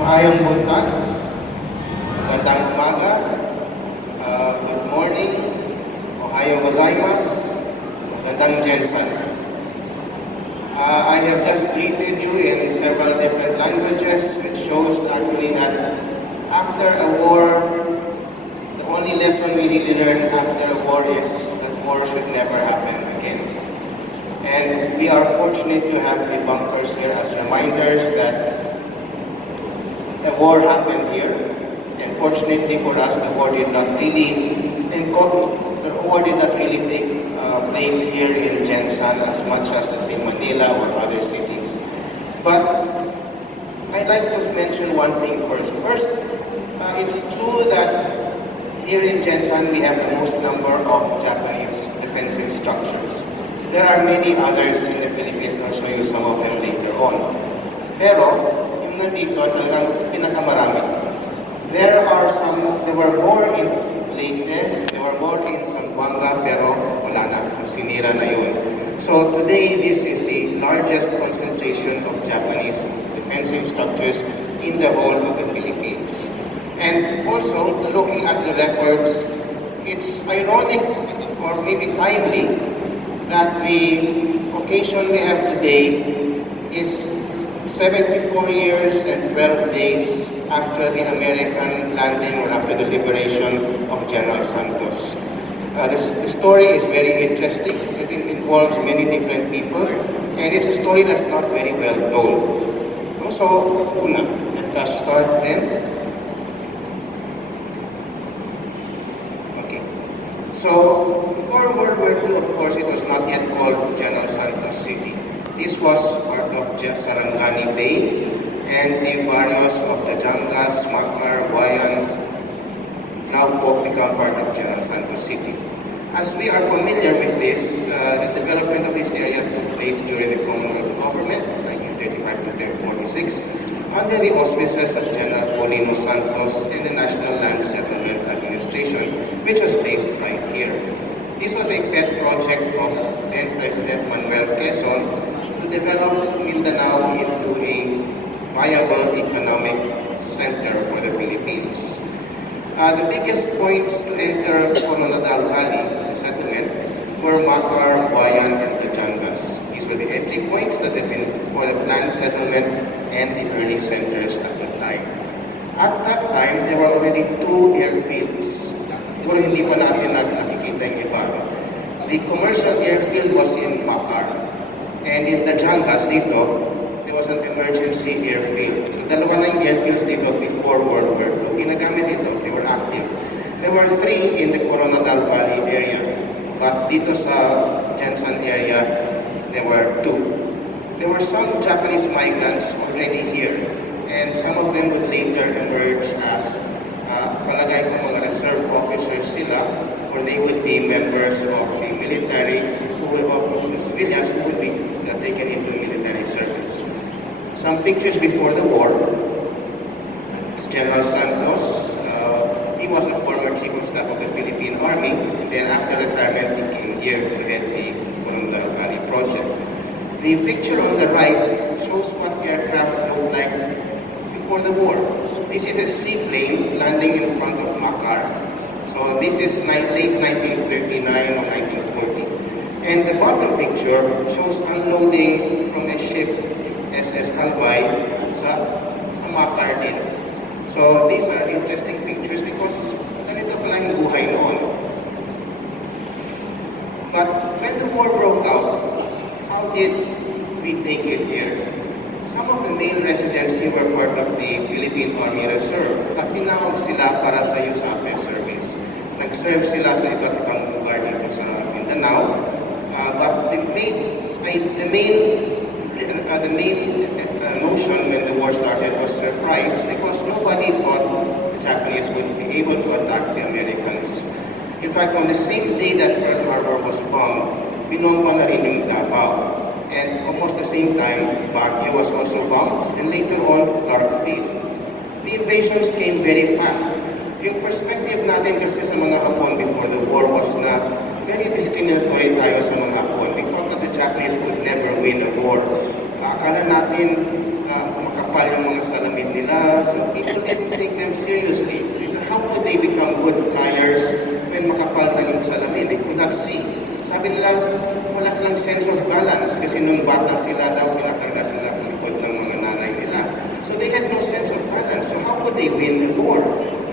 Maayong buntag, magandang umaga, good morning, ohayo gozaimasu, magandang Jensen. I have just greeted you in several different languages, which shows actually that after a war, the only lesson we really learn after a war is that war should never happen again. And we are fortunate to have the bunkers here as reminders that the war happened here, and fortunately for us, the war did not really take place here in Jensan as much as, let's say, Manila or other cities. But I'd like to mention one thing first. First, it's true that here in Jensan we have the most number of Japanese defensive structures. There are many others in the Philippines. I'll show you some of them later on. Pero nandito talagang pinakamarami. There were more in Leyte, there were more in Zamboanga, pero wala na, sinira na yun. So today, this is the largest concentration of Japanese defensive structures in the whole of the Philippines. And also, looking at the records, it's ironic or maybe timely that the occasion we have today is 74 years and 12 days after the American landing or after the liberation of General Santos. The story is very interesting. It involves many different people, and it's a story that's not very well told. So, let us start then. Okay. So, before World War II, of course, it was not yet called General Santos City. This was part of Sarangani Bay, and the barrios of the Jangas, Makar, Wayan now become part of General Santos City. As we are familiar with this, the development of this area took place during the Commonwealth government, 1935 to 46, under the auspices of General Paulino Santos and the National Land Settlement Administration, which was based right here. This was a pet project of then President Manuel Quezon to develop Mindanao into a viable economic center for the Philippines. The biggest points to enter Coronadal Valley, the settlement, were Makar, Wayan, and the Jangas. These were the entry points that had been for the planned settlement and the early centers at that time. At that time, there were already 2 airfields. Siguro hindi pa natin nakikita yung iba. The commercial airfield was in Makar. And in the Jangas dito, there was an emergency airfield. So dalawa na yung airfields dito before World War II. Ginagamit dito, they were active. There were 3 in the Coronadal Valley area. But dito sa Jensan area, there were 2. There were some Japanese migrants already here. And some of them would later emerge as palagay ko mga reserve officers sila, or they would be members of the military, of the civilians who would be taken into the military service. Some pictures before the war. It's General Santos. He was a former chief of staff of the Philippine Army, and then after retirement he came here to head the Coronadal Valley project. The picture on the right shows what aircraft looked like before the war. This is a seaplane landing in front of Makar. So this is late 1939 or 1940. And the bottom picture shows unloading from a ship, SS Albay, sa Makar din. So these are interesting pictures because ganito pala yung buhay noon. But when the war broke out, how did we take it here? Some of the male residents here were part of the Philippine Army Reserve at tinawag sila para sa USAFE service. Nag-serve sila sa iba't ibang lugar dito sa Mindanao. But the main notion when the war started was surprise because nobody thought the Japanese would be able to attack the Americans. In fact, on the same day that Pearl Harbor was bombed, binomba na rin yung Davao. And almost the same time, Baguio was also bombed, and later on, Clark Field. The invasions came very fast. Yung perspective natin kasi sa mga Hapon before the war was na very discriminatory tayo sa mga Hapon. We thought that the Japanese could never win a war. Akala natin makapal makapal yung mga salamin nila. So people didn't take them seriously. So how could they become good flyers when makapal na yung salamin? They could not see. Sabi nila, wala silang sense of balance kasi nung bata sila daw, kinakarga sila sa likod ng mga nanay nila. So they had no sense of balance. So how could they win a war?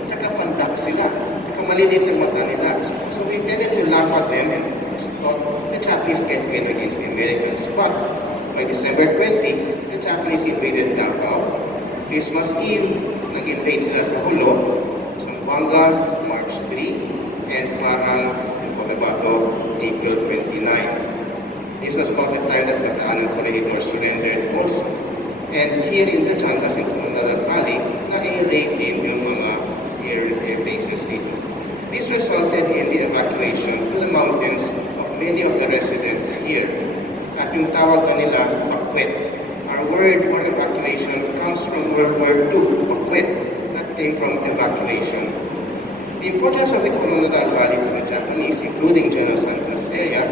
Tsaka pandak sila. Tsaka malilit ang mata nila. So we tended to laugh at them and thought the Japanese can't win against the Americans. But by December 20, the Japanese invaded Davao. Christmas Eve, nag-invade sila sa Hulo, Zamboanga, March 3, and Parang in Cotabato, April 29. This was about the time that Bataan and Corregidor surrendered also. And here in the Changas and Coronadal Valley, na-air raid din yung mga air bases dito. This resulted in the evacuation to the mountains of many of the residents here. At yung tawag na nila, Bakwet. Our word for evacuation comes from World War II, Bakwet. That came from evacuation. The importance of the Coronadal Valley to the Japanese, including General Santos area,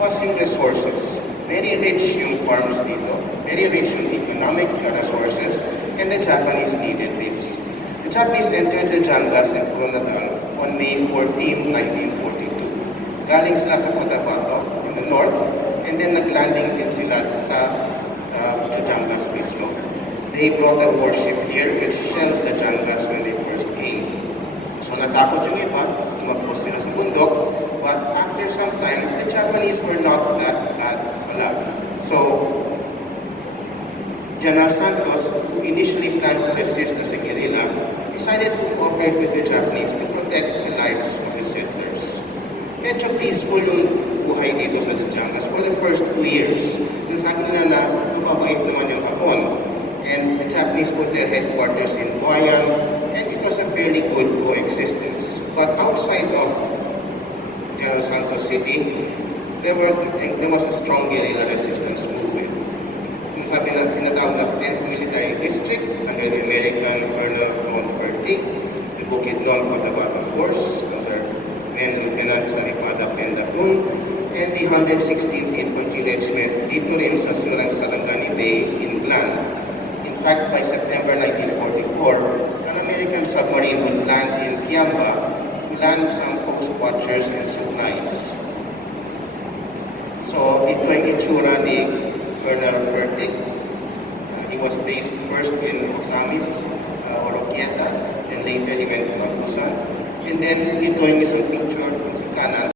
was yung resources. Very rich yung farms dito, very rich yung economic resources, and the Japanese needed this. The Japanese entered the Jangas and Coronadal on May 14, 1942. Galing sila sa Cotabato in the north, and then naglanding din sila sa Jangas mismo. They brought a warship here which shelled the Jangas when they first came. So natakot yung iba, tumakbo sila sa bundok, but after some time, the Japanese were not that bad pala. So General Santos, who initially planned to resist as a guerrilla, decided to cooperate with the Japanese to protect the lives of the settlers. Medyo peaceful yung buhay dito sa Jangas for the first 2 years. Sinasabi nila na mababait naman yung Hapon. And the Japanese put their headquarters in Huayan, and it was a fairly good coexistence. But outside of General Santos City, there was a strong guerrilla resistance movement. Sinasabi na tinatawag na 10th Military District under the American Colonel Montfertig, the Bukidnon Cotabato Force, under then Lieutenant Saripada Pendatun, and the 116th Infantry Regiment dito rin sa Sarangani Bay in Glan. In fact, by September 1944, an American submarine would land in Kiamba to land some post watchers and supplies. So ito ang itsura ni Colonel Fertig. He was based first in Osamis, Oroquieta, and later he went to Agusan. And then ito yung isang picture sa kanan.